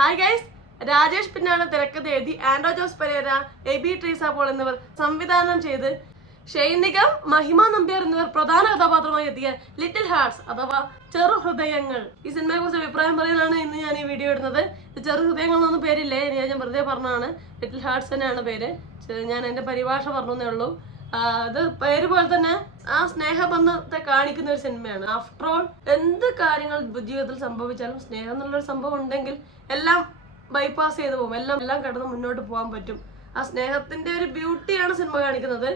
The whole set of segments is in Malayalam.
ഹായ് ഗൈസ്, രാജേഷ് പിന്നാണ് തിരക്കഥ എഴുതി ആൻഡ്രോ ജോസ് പെരേര, എബി ട്രീസ പോൾ എന്നിവർ സംവിധാനം ചെയ്ത് ഷെയ്ൻ നിഗം, മഹിമ നമ്പ്യാർ എന്നിവർ പ്രധാന കഥാപാത്രമായി എത്തിയ ലിറ്റിൽ ഹാർട്സ് അഥവാ ചെറു ഹൃദയങ്ങൾ. ഈ സിനിമയെ കുറിച്ച് അഭിപ്രായം പറയാനാണ് ഇന്ന് ഞാൻ ഈ വീഡിയോ ഇടുന്നത്. ചെറു ഹൃദയങ്ങൾ എന്നൊന്നും പേരില്ലേ, ഞാൻ വെറുതെ പറഞ്ഞതാണ്. ലിറ്റിൽ ഹാർട്സ് തന്നെയാണ് പേര്. ഞാൻ എന്റെ പരിഭാഷ പറഞ്ഞേ ഉള്ളൂ. അത് പേര് പോലെ തന്നെ ആ സ്നേഹബന്ധത്തെ കാണിക്കുന്ന ഒരു സിനിമയാണ്. ആഫ്റ്റർ ഓൾ എന്ത് കാര്യങ്ങൾ ജീവിതത്തിൽ സംഭവിച്ചാലും സ്നേഹം എന്നുള്ളൊരു സംഭവം ഉണ്ടെങ്കിൽ എല്ലാം ബൈപ്പാസ് ചെയ്ത് പോകും, എല്ലാം കടന്ന് മുന്നോട്ട് പോകാൻ പറ്റും. ആ സ്നേഹത്തിന്റെ ഒരു ബ്യൂട്ടിയാണ് സിനിമ കാണിക്കുന്നത്.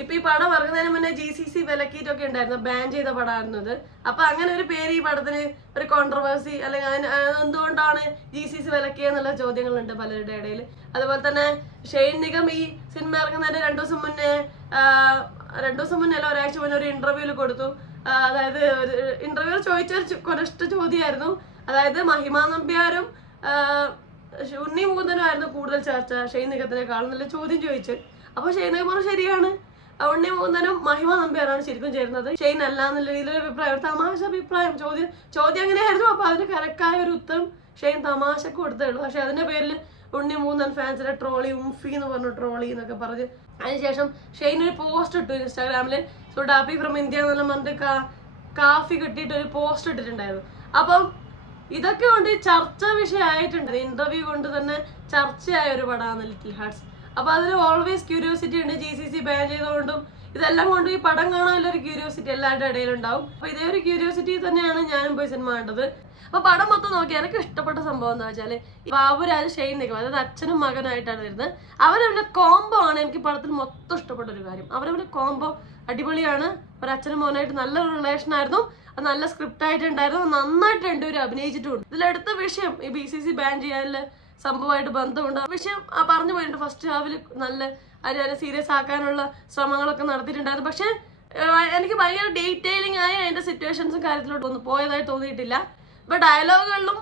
ഇപ്പൊ ഈ പടം ഇറങ്ങുന്നതിന് മുന്നേ GCC വിലക്കിയിട്ടൊക്കെ ഉണ്ടായിരുന്നു, ബാൻ ചെയ്ത പടമായിരുന്നത്. അപ്പൊ അങ്ങനെ ഒരു പേര് ഈ പടത്തിന് ഒരു കോൺട്രവേഴ്സി, അല്ലെങ്കിൽ എന്തുകൊണ്ടാണ് GCC വിലക്കിയെന്നുള്ള ചോദ്യങ്ങളുണ്ട് പലരുടെ ഇടയിൽ. അതുപോലെ തന്നെ ഷെയ്ൻ നിഗം ഈ സിനിമ ഇറങ്ങുന്നതിന് രണ്ടു ദിവസം മുന്നേ അല്ല ഒരാഴ്ച മുന്നേ ഒരു ഇന്റർവ്യൂവിൽ കൊടുത്തു. അതായത് ഇന്റർവ്യൂ ചോദിച്ച കൊരഷ്ട ചോദ്യമായിരുന്നു. അതായത് മഹിമ നമ്പ്യാരും ഉണ്ണി മുകുന്ദനും ആയിരുന്നു കൂടുതൽ ചർച്ച ഷെയ്ൻ നിഗത്തിനേക്കാൾ എന്നുള്ള ചോദ്യം ചോദിച്ചു. അപ്പൊ ഷെയ്ൻ നിഗം പറഞ്ഞു ശരിയാണ്, ഉണ്ണി മുകുന്ദനും മഹിമ നമ്പ്യാരാണ് ശരിക്കും ചേരുന്നത്, ഷെയ്ൻ അല്ല എന്നുള്ള രീതിയിലൊരു അഭിപ്രായം, ഒരു തമാശ അഭിപ്രായം. ചോദ്യം അങ്ങനെയായിരുന്നു. അപ്പൊ അതിന് കറക്റ്റായ ഒരു ഉത്തരം ഷെയ്ൻ തമാശക്ക് കൊടുത്തേ ഉള്ളൂ. പക്ഷെ അതിന്റെ പേരിൽ ഉണ്ണി മൂന്നൻ ഫാൻസിനെ ട്രോളി, ഉംഫി എന്ന് പറഞ്ഞു ട്രോളി എന്നൊക്കെ പറഞ്ഞ് അതിനുശേഷം ഷെയ്ൻ ഒരു പോസ്റ്റ് ഇട്ടു ഇൻസ്റ്റാഗ്രാമില്. സോ ഡാപ്പി ഫ്രം ഇന്ത്യ എന്നെല്ലാം പറഞ്ഞിട്ട് കാഫി കിട്ടിയിട്ട് ഒരു പോസ്റ്റ് ഇട്ടിട്ടുണ്ടായിരുന്നു. അപ്പം ഇതൊക്കെ കൊണ്ട് ചർച്ച വിഷയമായിട്ടുണ്ട്. ഇന്റർവ്യൂ കൊണ്ട് തന്നെ ചർച്ചയായ ഒരു പടമാണ് ലിറ്റിൽ ഹാർട്സ്. അപ്പൊ അതിൽ ഓൾവേസ് ക്യൂരിയോസിറ്റി ഉണ്ട്. GCC ബാൻ ചെയ്തുകൊണ്ടും ഇതെല്ലാം കൊണ്ടും ഈ പടം കാണാനുള്ളൊരു ക്യൂരിയോസിറ്റി എല്ലാവരുടെ ഇടയിലുണ്ടാവും. അപ്പൊ ഇതേ ഒരു ക്യൂരിയോസിറ്റി തന്നെയാണ് ഞാനും പോയി സിനിമ കണ്ടത്. അപ്പൊ പടം മൊത്തം നോക്കി എനിക്ക് ഇഷ്ടപ്പെട്ട സംഭവം എന്താ വെച്ചാല് ബാബുരാജ്, ഷെയ്ൻ നിഗം, അതായത് അച്ഛനും മകനായിട്ടാണ് വരുന്നത്. അവരവരുടെ കോംബോ ആണ് എനിക്ക് പടത്തിൽ മൊത്തം ഇഷ്ടപ്പെട്ട ഒരു കാര്യം. അവരവരുടെ കോംബോ അടിപൊളിയാണ്. ഒരു അച്ഛനും മോനായിട്ട് നല്ലൊരു റിലേഷൻ ആയിരുന്നു. അത് നല്ല സ്ക്രിപ്റ്റ് ആയിട്ടുണ്ടായിരുന്നു. നന്നായിട്ട് രണ്ടുപേരും അഭിനയിച്ചിട്ടുണ്ട്. ഇതിലെടുത്ത വിഷയം ഈ BCC ബാൻ ചെയ്യാനുള്ള സംഭവമായിട്ട് ബന്ധമുണ്ട്. ആ വിഷയം പറഞ്ഞു പോയിട്ടുണ്ട്. ഫസ്റ്റ് ഹാഫിൽ നല്ല അതിനെ സീരിയസ് ആക്കാനുള്ള ശ്രമങ്ങളൊക്കെ നടത്തിയിട്ടുണ്ടായിരുന്നു. പക്ഷെ എനിക്ക് ഭയങ്കര ഡീറ്റെയിലിംഗ് ആയി അതിന്റെ സിറ്റുവേഷൻസും കാര്യത്തിലോട്ട് ഒന്നും പോയതായി തോന്നിയിട്ടില്ല. ഇപ്പൊ ഡയലോഗുകളിലും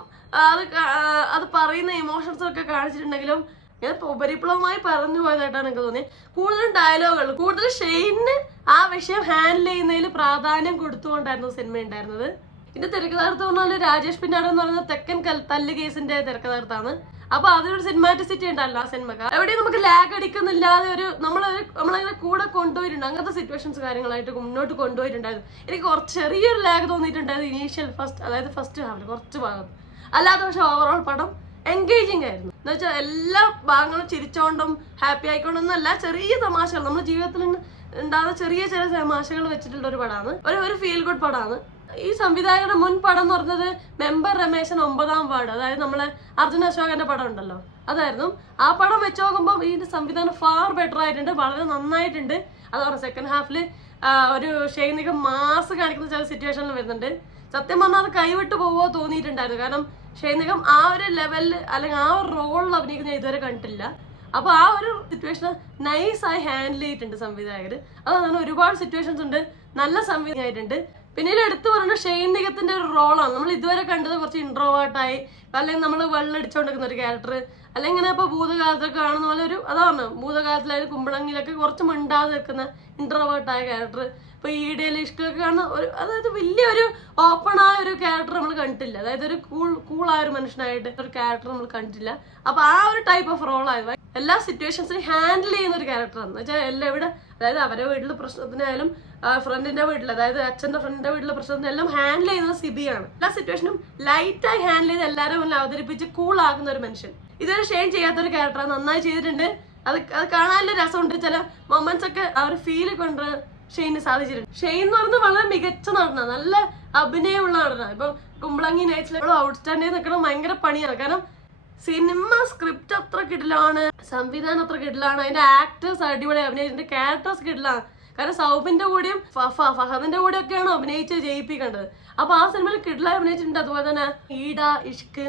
അത് പറയുന്ന ഇമോഷൻസും ഒക്കെ കാണിച്ചിട്ടുണ്ടെങ്കിലും ഞാൻ ഉപരിപ്ലവമായി പറഞ്ഞു പോയതായിട്ടാണ് എനിക്ക് തോന്നിയത്. കൂടുതലും ഡയലോഗുകൾ, കൂടുതൽ ഷെയ്നിന് ആ വിഷയം ഹാൻഡിൽ ചെയ്യുന്നതിൽ പ്രാധാന്യം കൊടുത്തുകൊണ്ടായിരുന്നു സിനിമ ഉണ്ടായിരുന്നത്. ഇതിന്റെ തിരക്കഥാർത്ഥം പറഞ്ഞാൽ രാജേഷ് പിന്നാട് എന്ന് പറയുന്ന തെക്കൻ തല്ല് കേസിന്റെ തിരക്കഥാർത്ഥാണ്. അപ്പൊ അതിനൊരു സിനിമാറ്റിസിറ്റി ഉണ്ടല്ലോ ആ സിനിമക്ക്. എവിടെയും നമുക്ക് ലാഗ് അടിക്കുന്നില്ലാതെ നമ്മളങ്ങനെ കൂടെ കൊണ്ടുപോയിട്ടുണ്ട്. അങ്ങനത്തെ സിറ്റുവേഷൻസ് കാര്യങ്ങളായിട്ട് മുന്നോട്ട് കൊണ്ടുപോയിട്ടുണ്ടായിരുന്നു. എനിക്ക് കുറച്ച് ചെറിയൊരു ലാഗ് തോന്നിയിട്ടുണ്ടായിരുന്നു ഫസ്റ്റ് ഹാഫിൽ കുറച്ച് ഭാഗത്ത്. അല്ലാതെ പക്ഷെ ഓവറോൾ പടം എൻഗേജിങ് ആയിരുന്നു. എന്ന് വെച്ചാൽ എല്ലാ ഭാഗങ്ങളും ചിരിച്ചോണ്ടും ഹാപ്പി ആയിക്കൊണ്ടൊന്നല്ല, ചെറിയ തമാശകൾ നമ്മുടെ ജീവിതത്തിൽ ഉണ്ടാകുന്ന ചെറിയ തമാശകൾ വെച്ചിട്ടുള്ള ഒരു പടമാണ്. ഒരു ഫീൽ ഗുഡ് പടമാണ്. ഈ സംവിധായകരുടെ മുൻ പടം എന്ന് പറഞ്ഞത് മെമ്പർ രമേശൻ 9ാം വാർഡ്, അതായത് നമ്മളെ അർജുൻ അശോകന്റെ പടം ഉണ്ടല്ലോ, അതായിരുന്നു. ആ പടം വെച്ച് നോക്കുമ്പോൾ ഈ സംവിധാനം ഫാർ ബെറ്റർ ആയിട്ടുണ്ട്, വളരെ നന്നായിട്ടുണ്ട്. അത് പറഞ്ഞ സെക്കൻഡ് ഹാഫില് ഒരു ഷെയ്ൻ നിഗം മാസ് കാണിക്കുന്ന ചില സിറ്റുവേഷനിൽ വരുന്നുണ്ട്. സത്യം പറഞ്ഞാൽ അത് കൈവിട്ട് പോവോ തോന്നിയിട്ടുണ്ടായിരുന്നു. കാരണം ഷെയ്ൻ നിഗം ആ ഒരു ലെവലിൽ അല്ലെങ്കിൽ ആ ഒരു റോളിൽ അഭിനയിക്കുന്ന ഇതുവരെ കണ്ടിട്ടില്ല. അപ്പൊ ആ ഒരു സിറ്റുവേഷൻ നൈസായി ഹാൻഡിൽ ചെയ്തിട്ടുണ്ട് സംവിധായകർ. അതാണ് ഒരുപാട് സിറ്റുവേഷൻസ് ഉണ്ട്, നല്ല സംവിധായകമായിട്ടുണ്ട്. പിന്നീട് എടുത്തു പറയുന്ന ഷെയ്ൻ നിഗത്തിന്റെ ഒരു റോളാണ്. നമ്മൾ ഇതുവരെ കണ്ടത് കുറച്ച് ഇൻട്രോവേർട്ടായി, അല്ലെങ്കിൽ നമ്മൾ വെള്ളടിച്ചുകൊണ്ടിരിക്കുന്ന ഒരു ക്യാരക്ടർ, അല്ലെങ്കിൽ ഇങ്ങനെ ഇപ്പൊ ഭൂതകാലത്തൊക്കെ കാണുന്ന പോലെ അതാണ് ഭൂതകാലത്തിലായാലും കുമ്പളങ്ങിലൊക്കെ കുറച്ച് മിണ്ടാതെ നിൽക്കുന്ന ഇൻട്രോവേർട്ടായ ക്യാരക്ടർ. ഇപ്പൊ ഈടയിൽ ഇഷ്കൊക്കെ കാണുന്ന അതായത് വലിയൊരു ഓപ്പൺ ആയ ഒരു ക്യാരക്ടർ നമ്മൾ കണ്ടിട്ടില്ല. അതായത് ഒരു കൂളായ ഒരു മനുഷ്യനായിട്ട് ഒരു ക്യാരക്ടർ നമ്മൾ കണ്ടിട്ടില്ല. അപ്പൊ ആ ഒരു ടൈപ്പ് ഓഫ് റോളായിരുന്നു. എല്ലാ സിറ്റുവേഷൻസിനും ഹാൻഡിൽ ചെയ്യുന്ന ഒരു ക്യാരക്ടറാണ്. എന്ന് വെച്ചാൽ എല്ലാം ഇവിടെ, അതായത് അവരുടെ വീട്ടിലെ പ്രശ്നത്തിനായാലും ഫ്രണ്ടിന്റെ വീട്ടിൽ, അതായത് അച്ഛന്റെ ഫ്രണ്ടിന്റെ വീട്ടിലെ പ്രശ്നത്തിനെല്ലാം ഹാൻഡിൽ ചെയ്യുന്നത് സിബിയാണ്. എല്ലാ സിറ്റുവേഷനും ലൈറ്റായി ഹാൻഡിൽ ചെയ്ത് എല്ലാവരും മുന്നിൽ അവതരിപ്പിച്ച് കൂളാക്കുന്ന ഒരു മനുഷ്യൻ. ഇതൊരു ഷെയ്ൻ ചെയ്യാത്തൊരു ക്യാരക്ടറാണ്. നന്നായി ചെയ്തിട്ടുണ്ട്. അത് കാണാനുള്ള രസമുണ്ട്. ചില മൊമെന്റ്സ് ഒക്കെ ആ ഒരു ഫീൽ കൊണ്ട് ഷെയ്ന് സാധിച്ചിട്ടുണ്ട്. ഷെയ്ൻ എന്ന് പറയുന്നത് വളരെ മികച്ച നടനാണ്, നല്ല അഭിനയമുള്ള നടനാണ്. ഇപ്പൊ കുമ്പളങ്ങി നൈറ്റ്സിൽ ഔട്ട്സ്റ്റാൻഡിങ് നിൽക്കണം ഭയങ്കര പണിയാണ്. കാരണം സിനിമ സ്ക്രിപ്റ്റ് അത്ര കിടിലാണ്, സംവിധാനം അത്ര കിടിലാണ്, അതിന്റെ ആക്ടേഴ്സ് അടിപൊളി അഭിനയിച്ചിട്ടുണ്ട്, ക്യാരക്ടേഴ്സ് കിടിലാണ്. കാരണം സൗബിന്റെ കൂടെയും ഫഹദിന്റെ കൂടെ ഒക്കെയാണ് അഭിനയിച്ച് ജയിപ്പിക്കേണ്ടത്. അപ്പൊ ആ സിനിമയിൽ കിടിലായി അഭിനയിച്ചിട്ടുണ്ട്. അതുപോലെ തന്നെ ഈട, ഇഷ്ക്,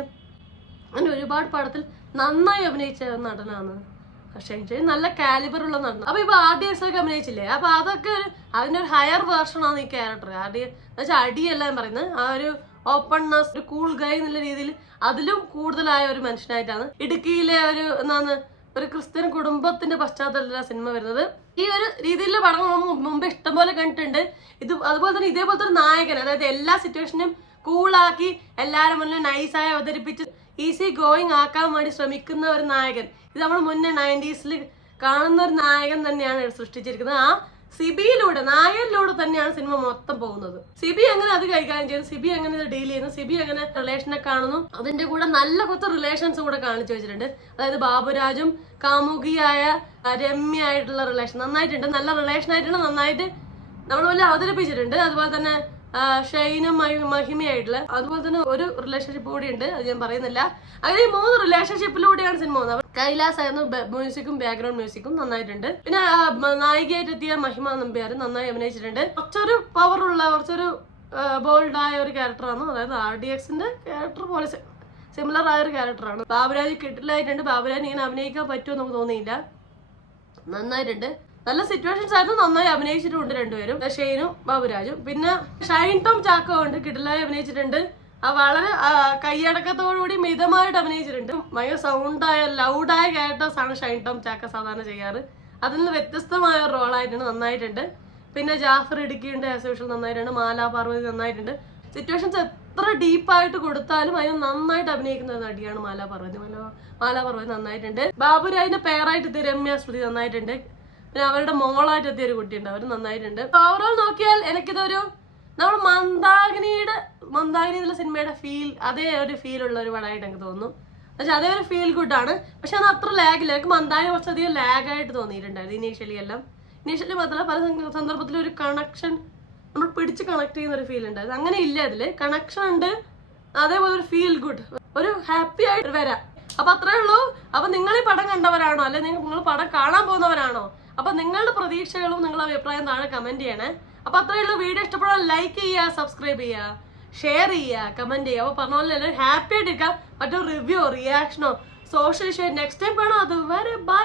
അങ്ങനെ ഒരുപാട് പടത്തിൽ നന്നായി അഭിനയിച്ച നടനാണ് ഷെയ്ൻ. നല്ല കാലിബർ ഉള്ള നടന. അപ്പൊ ഇപ്പൊ RDX ഒക്കെ അഭിനയിച്ചില്ലേ, അപ്പൊ അതൊക്കെ അതിന്റെ ഒരു ഹയർ വേർഷൻ ആണ് ഈ ക്യാരക്ടർ. എന്നുവെച്ചാൽ അടിയെല്ലാം പറയുന്നത് ആ ഒരു ഓപ്പൺനെസ്, ഒരു കൂൾ ഗൈ എന്നുള്ള രീതിയിൽ അതിലും കൂടുതലായ ഒരു മനുഷ്യനായിട്ടാണ്. ഇടുക്കിയിലെ ഒരു ക്രിസ്ത്യൻ കുടുംബത്തിന്റെ പശ്ചാത്തലത്തിലാണ് സിനിമ വരുന്നത്. ഈ ഒരു രീതിയിലുള്ള പടം മുമ്പ് ഇഷ്ടംപോലെ കണ്ടിട്ടുണ്ട്. അതുപോലെ തന്നെ ഇതേപോലത്തെ ഒരു നായകൻ, അതായത് എല്ലാ സിറ്റുവേഷനും കൂളാക്കി എല്ലാവരും മുന്നിൽ നൈസായി അവതരിപ്പിച്ച് ഈസി ഗോയിങ് ആക്കാൻ വേണ്ടി ശ്രമിക്കുന്ന ഒരു നായകൻ. ഇത് നമ്മൾ മുന്നേ 90s കാണുന്ന ഒരു നായകൻ തന്നെയാണ് സൃഷ്ടിച്ചിരിക്കുന്നത്. ആ സിബിയിലൂടെ നായരിലൂടെ തന്നെയാണ് സിനിമ മൊത്തം പോകുന്നത്. സിബി എങ്ങനെ അത് കൈകാര്യം ചെയ്യുന്നു, സിബി എങ്ങനെ ഇത് ഡീൽ ചെയ്യുന്നു, സിബി എങ്ങനെ റിലേഷനെ കാണുന്നു, അതിന്റെ കൂടെ നല്ല കുറച്ച് റിലേഷൻസ് കൂടെ കാണിച്ചു വെച്ചിട്ടുണ്ട്. അതായത് ബാബുരാജും കാമുകിയായ രമ്യയായിട്ടുള്ള റിലേഷൻ നന്നായിട്ടുണ്ട്, നല്ല റിലേഷൻ ആയിട്ടുണ്ട്, നന്നായിട്ട് നമ്മൾ വലിയ അവതരിപ്പിച്ചിട്ടുണ്ട്. അതുപോലെ തന്നെ ഷൈനും മഹിമയായിട്ടുള്ള അതുപോലെ തന്നെ ഒരു റിലേഷൻഷിപ്പ് കൂടി ഉണ്ട്, അത് ഞാൻ പറയുന്നില്ല. അങ്ങനെ ഈ 3 റിലേഷൻഷിപ്പിലൂടെയാണ് സിനിമ പോകുന്നത്. കൈലാസ് ആയിരുന്നു മ്യൂസിക്കും ബാക്ക്ഗ്രൗണ്ട് മ്യൂസിക്കും നന്നായിട്ടുണ്ട്. പിന്നെ നായികയായിട്ട് എത്തിയ മഹിമ നമ്പ്യാർ നന്നായി അഭിനയിച്ചിട്ടുണ്ട്. കുറച്ചൊരു പവറുള്ള കുറച്ചൊരു ബോൾഡായ ഒരു ക്യാരക്ടറാണ്. അതായത് RDXന്റെ ക്യാരക്ടർ പോലെ സിമിലർ ആയ ഒരു ക്യാരക്ടറാണ്. ബാബുരാജ് കിട്ടില്ലായിട്ടുണ്ട്. ബാബുരാജ് ഇങ്ങനെ അഭിനയിക്കാൻ പറ്റുമോ നമുക്ക് തോന്നിയില്ല, നന്നായിട്ടുണ്ട്. നല്ല സിറ്റുവേഷൻസ് ആയിരുന്നു, നന്നായി അഭിനയിച്ചിട്ടുണ്ട് രണ്ടുപേരും, ഷെയ്നും ബാബുരാജും. പിന്നെ ഷൈൻ ടോം ചാക്കോ ഉണ്ട്, കിടിലായി അഭിനയിച്ചിട്ടുണ്ട്. വളരെ കൈയടക്കത്തോടുകൂടി മിതമായിട്ട് അഭിനയിച്ചിട്ടുണ്ട്. ഭയങ്കര സൗണ്ടായ ലൗഡായ ക്യാരക്ടേഴ്സ് ആണ് ഷൈൻ ടോം ചാക്കോ സാധാരണ ചെയ്യാറ്. അതിൽ നിന്ന് വ്യത്യസ്തമായ ഒരു റോളായിട്ടുണ്ട്, നന്നായിട്ടുണ്ട്. പിന്നെ ജാഫർ ഇടുക്കിയുണ്ട്, ആസ് യൂഷ്വൽ നന്നായിട്ടുണ്ട്. മാലാ പാർവതി നന്നായിട്ടുണ്ട്. സിറ്റുവേഷൻസ് എത്ര ഡീപ്പായിട്ട് കൊടുത്താലും അതിന് നന്നായിട്ട് അഭിനയിക്കുന്ന ഒരു നടിയാണ് മാലാ പാർവതി നന്നായിട്ടുണ്ട്. ബാബുരാജിന്റെ പേരായിട്ട് രമ്യ ശ്രുതി നന്നായിട്ടുണ്ട്. പിന്നെ അവരുടെ മോളായിട്ട് എത്തിയ ഒരു കുട്ടിയുണ്ട്, അവർ നന്നായിട്ടുണ്ട്. ഓവറോൾ നോക്കിയാൽ എനിക്കിതൊരു നമ്മൾ മന്ദാകിനി എന്നുള്ള സിനിമയുടെ അതേ ഒരു ഫീൽ ഉള്ള ഒരു പടമായിട്ട് എനിക്ക് തോന്നുന്നു. പക്ഷെ അതേ ഒരു ഫീൽ ഗുഡാണ്. പക്ഷെ അത് അത്ര ലാഗില്ല. എനിക്ക് മന്ദാകിനി കുറച്ചധികം ലാഗായിട്ട് തോന്നിയിട്ടുണ്ടായിരുന്നു ഇനീഷ്യലി മാത്രമല്ല പല സന്ദർഭത്തിലും ഒരു കണക്ഷൻ നമ്മൾ പിടിച്ച് കണക്ട് ചെയ്യുന്ന ഒരു ഫീൽ ഉണ്ടായിരുന്നു. അങ്ങനെ ഇല്ല, അതില് കണക്ഷൻ ഉണ്ട്, അതേപോലെ ഒരു ഫീൽ ഗുഡ്, ഒരു ഹാപ്പി ആയിട്ട് വരാം. അപ്പൊ അത്രേ ഉള്ളൂ. അപ്പൊ നിങ്ങൾ ഈ പടം കണ്ടവരാണോ, അല്ലെ നിങ്ങൾ പടം കാണാൻ പോകുന്നവരാണോ? അപ്പൊ നിങ്ങളുടെ പ്രതീക്ഷകളും നിങ്ങളുടെ അഭിപ്രായം താഴെ കമന്റ് ചെയ്യണേ. അപ്പൊ അത്രേ ഉള്ളൂ. വീഡിയോ ഇഷ്ടപ്പെടാൻ ലൈക്ക് ചെയ്യുക, സബ്സ്ക്രൈബ് ചെയ്യുക, ഷെയർ ചെയ്യുക, കമന്റ് ചെയ്യുക. അപ്പൊ പറഞ്ഞ പോലെ എല്ലാവരും ഹാപ്പി ആയിട്ടിരിക്കുക. മറ്റൊരു റിവ്യൂ റിയാക്ഷനോ സോഷ്യൽ ഷെയർ നെക്സ്റ്റ് ടൈം കാണാം. അതുവരെ ബൈ.